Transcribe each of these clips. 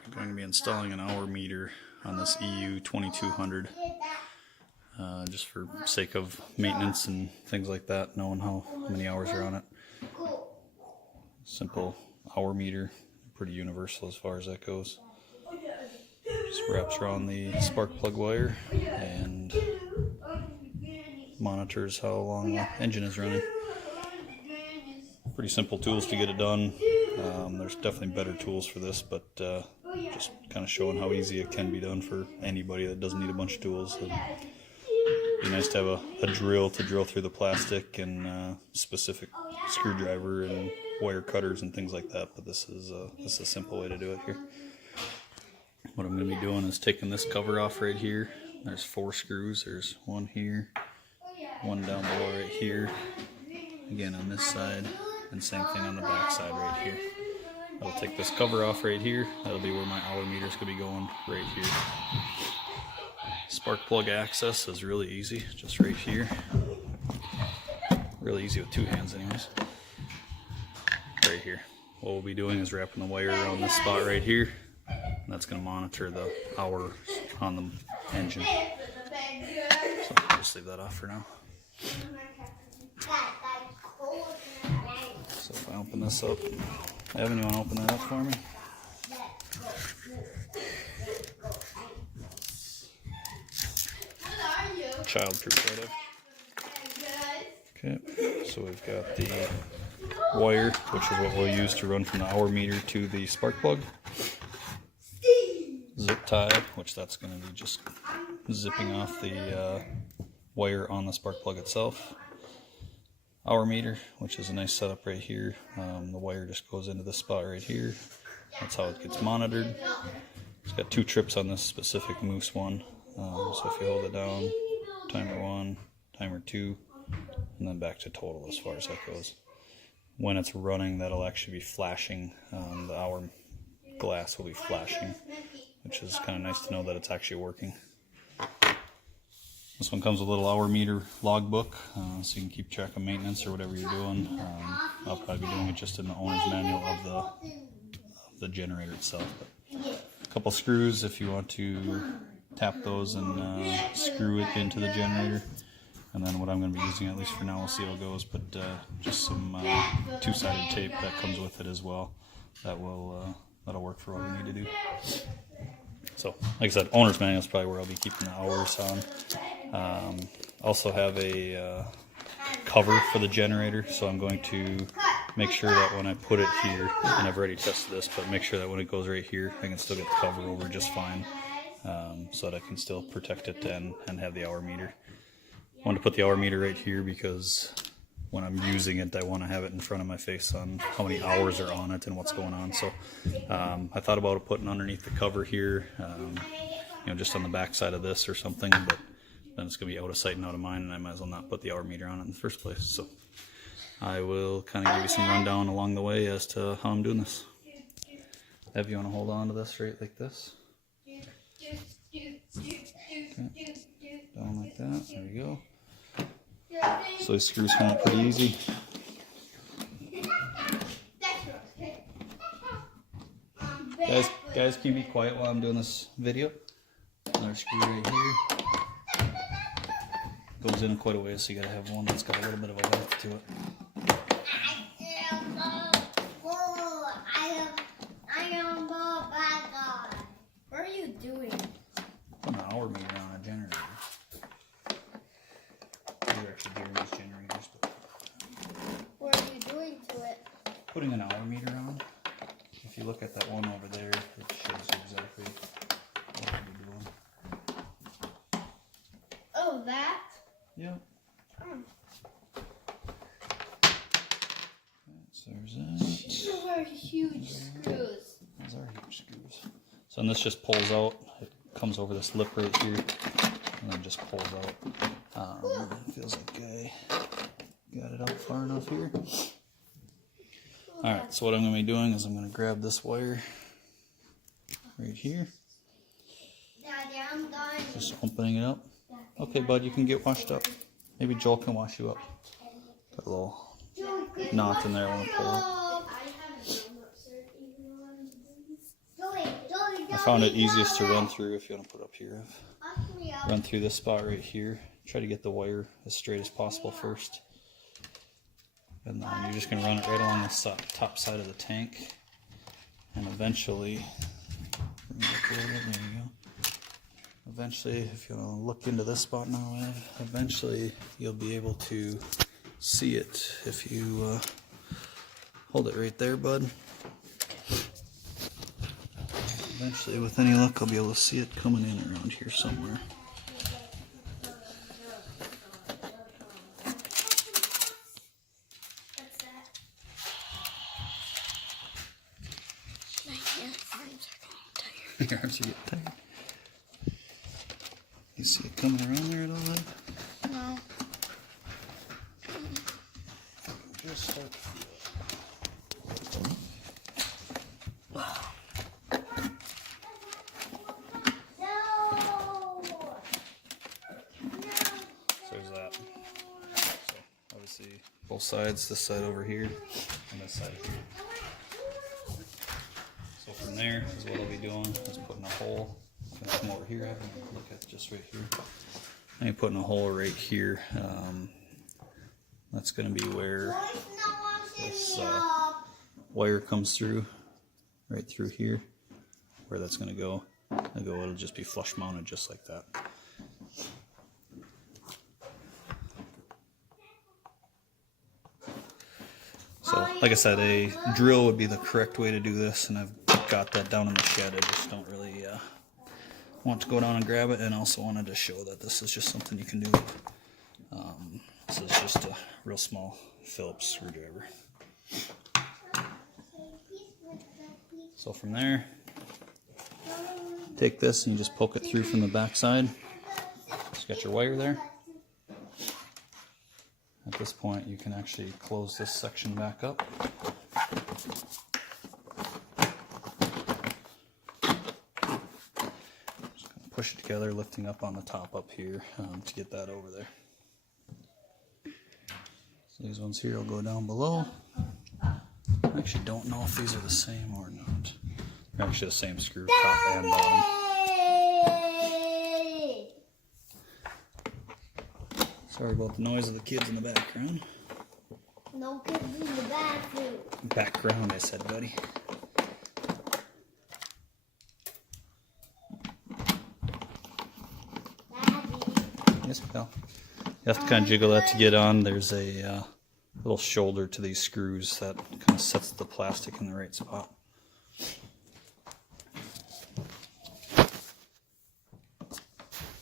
Alright, I'm going to be installing an hour meter on this EU2200 just for sake of maintenance and things like that, knowing how many hours are on it. Simple hour meter, pretty universal as far as that goes. Just wraps around the spark plug wire and monitors how long the engine is running. Pretty simple tools to get it done. There's definitely better tools for this, but just kind of showing how easy it can be done for anybody that doesn't need a bunch of tools. It'd be nice to have a drill to drill through the plastic and specific screwdriver and wire cutters and things like that, but this is a simple way to do it here. What I'm going to be doing is taking this cover off right here. There's 4 screws. There's one here, one down below right here, again on this side, and same thing on the back side right here. I'll take this cover off right here. That'll be where my hour meter is going to be going, right here. Spark plug access is really easy, just right here. Really easy with 2 hands anyways. Right here. What we'll be doing is wrapping the wire around this spot right here. And that's going to monitor the hours on the engine. So I'll just leave that off for now. So if I open this up, Evan, you want to open that up for me? Child-proof, right? Okay, so we've got the wire, which is what we'll use to run from the hour meter to the spark plug. Zip tie, which that's going to be just zipping off the wire on the spark plug itself. Hour meter, which is a nice setup right here. The wire just goes into this spot right here. That's how it gets monitored. It's got 2 trips on this specific moose one. So if you hold it down, timer 1, timer 2, and then back to total as far as that goes. When it's running, that'll actually be flashing. The hour glass will be flashing, which is kind of nice to know that it's actually working. This one comes with a little hour meter logbook, so you can keep track of maintenance or whatever you're doing. I'll probably be doing it just in the owner's manual of the generator itself. But a couple screws if you want to tap those and screw it into the generator. And then what I'm going to be using, at least for now, we'll see how it goes, but just some 2-sided tape that comes with it as well. That'll work for what we need to do. So, like I said, owner's manual is probably where I'll be keeping the hours on. Also have a cover for the generator, so I'm going to make sure that when I put it here, and I've already tested this, but make sure that when it goes right here, I can still get the cover over just fine, so that I can still protect it and have the hour meter. I wanted to put the hour meter right here because when I'm using it, I want to have it in front of my face on how many hours are on it and what's going on. So I thought about putting underneath the cover here, just on the back side of this or something, but then it's going to be out of sight and out of mind, and I might as well not put the hour meter on it in the first place. So I will kind of give you some rundown along the way as to how I'm doing this. Ev, you want to hold on to this right like this? Okay. Down like that. There we go. So these screws come out pretty easy. Guys, can you be quiet while I'm doing this video? Another screw right here. Goes in quite a ways, so you gotta have one that's got a little bit of a length to it. What are you doing? Put an hour meter on a generator. They're actually gearing these generators, but What are you doing to it? putting an hour meter on. If you look at that one over there, it shows you exactly what you're doing. Oh, that? Yep. So there's that. Those are huge screws. Those are huge screws. So and this just pulls out. It comes over this lip right here, and then just pulls out. It feels like I got it out far enough here. Alright, so what I'm going to be doing is I'm going to grab this wire right here. Daddy, I'm done. Just opening it up. Okay, bud, you can get washed up. Maybe Joel can wash you up. Got a little knot in there I want to pull up. found it easiest to run through, if you want to put up here, run through this spot right here. Try to get the wire as straight as possible first. And then you're just going to run it right along the top side of the tank. And eventually, bring it up a little bit, there you go. Eventually, if you want to look into this spot now, eventually you'll be able to see it if you hold it right there, bud. Eventually, with any luck, I'll be able to see it coming in around here somewhere. Your arms are getting tired. You see it coming around there at all, Ed? No. Just start to feel it. So there's that. So obviously both sides, this side over here and this side here. So from there is what I'll be doing, is putting a hole. I'm gonna come over here, have a look at just right here. I'm putting a hole right here. That's gonna be where this wire comes through, right through here. Where that's gonna go, it'll just be flush mounted just like that. So, like I said, a drill would be the correct way to do this, and I've got that down in the shed. I just don't really want to go down and grab it, and also wanted to show that this is just something you can do. This is just a real small Phillips screwdriver. So from there, take this and you just poke it through from the back side. Just got your wire there. At this point, you can actually close this section back up. Just gonna push it together, lifting up on the top up here to get that over there. So these ones here will go down below. I actually don't know if these are the same or not. They're actually the same screw, top and bottom. Sorry about the noise of the kids in the background. No kids in the bathroom. Background, I said, buddy. Daddy. Yes, pal. You have to kind of jiggle that to get on. There's a little shoulder to these screws that kind of sets the plastic in the right spot.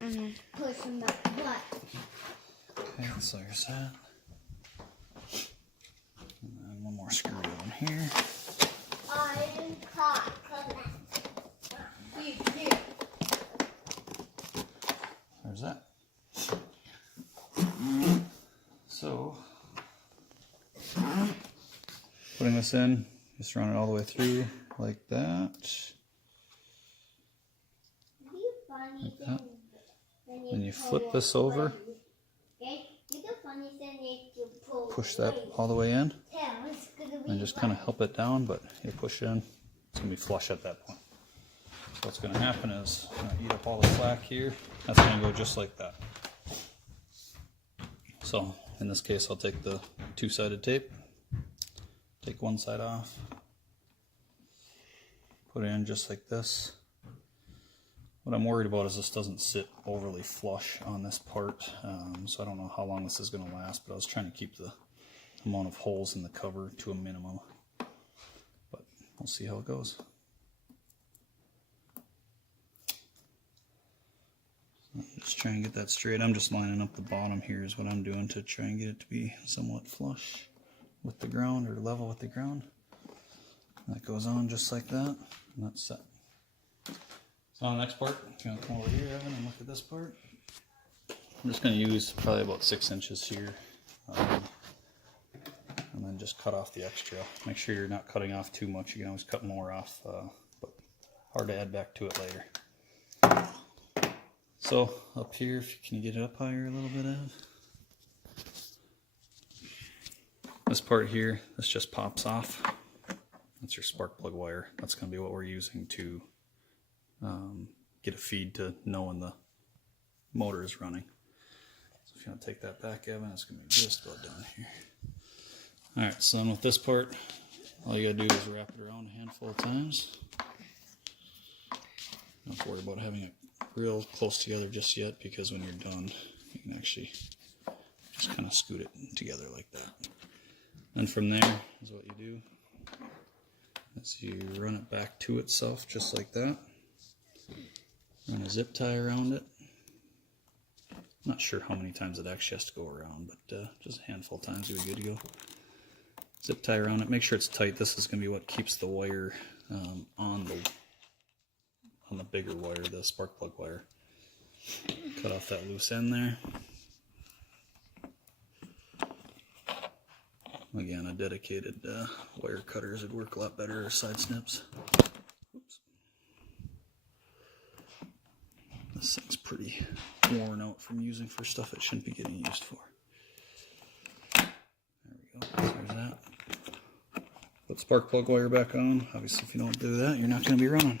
Push him back. What? Okay, so here's that. And then one more screw on here. I'm caught. There's that. So, putting this in, just run it all the way through like that. Like that. Then you flip this over, push that all the way in, and just kind of help it down, but you push in, it's going to be flush at that point. So what's going to happen is, it's going to eat up all the slack here, that's going to go just like that. So, in this case, I'll take the two-sided tape, take one side off, put it in just like this. What I'm worried about is this doesn't sit overly flush on this part, so I don't know how long this is going to last, but I was trying to keep the amount of holes in the cover to a minimum, but we'll see how it goes. Just trying to get that straight. I'm just lining up the bottom here is what I'm doing to try and get it to be somewhat flush with the ground, or level with the ground. That goes on just like that, and that's set. So on the next part, if you want to come over here, Evan, and look at this part. I'm just going to use probably about 6 inches here, and then just cut off the extra. Make sure you're not cutting off too much. You can always cut more off, but hard to add back to it later. So up here, can you get it up higher a little bit, Ev? This part here, this just pops off. That's your spark plug wire. That's going to be what we're using to get a feed to know when the motor is running. So if you want to take that back, Evan, it's going to be just about done here. Alright, so then with this part, all you got to do is wrap it around a handful of times. Don't have to worry about having it real close together just yet, because when you're done, you can actually just kind of scoot it together like that. Then from there is what you do. Is you run it back to itself just like that. Run a zip tie around it. Not sure how many times it actually has to go around, but just a handful of times you'll be good to go. Zip tie around it. Make sure it's tight. This is going to be what keeps the wire on the bigger wire, the spark plug wire. Cut off that loose end there. Again, a dedicated wire cutters would work a lot better, or side snips. Oops. This thing's pretty worn out from using for stuff it shouldn't be getting used for. There we go, there's that. Put spark plug wire back on. Obviously if you don't do that, you're not going to be running.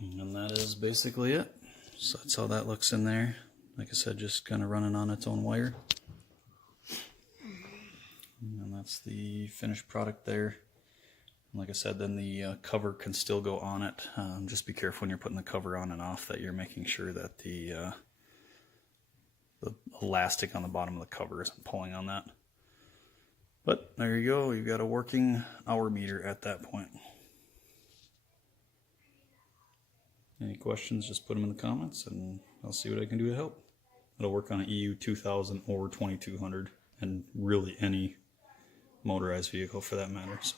And that is basically it. So that's how that looks in there. Like I said, just kind of running on its own wire. And that's the finished product there. Like I said, then the cover can still go on it. Just be careful when you're putting the cover on and off that you're making sure that the elastic on the bottom of the cover isn't pulling on that. But there you go, you've got a working hour meter at that point. Any questions, just put them in the comments and I'll see what I can do to help. It'll work on an EU2000 or 2200 and really any motorized vehicle for that matter. So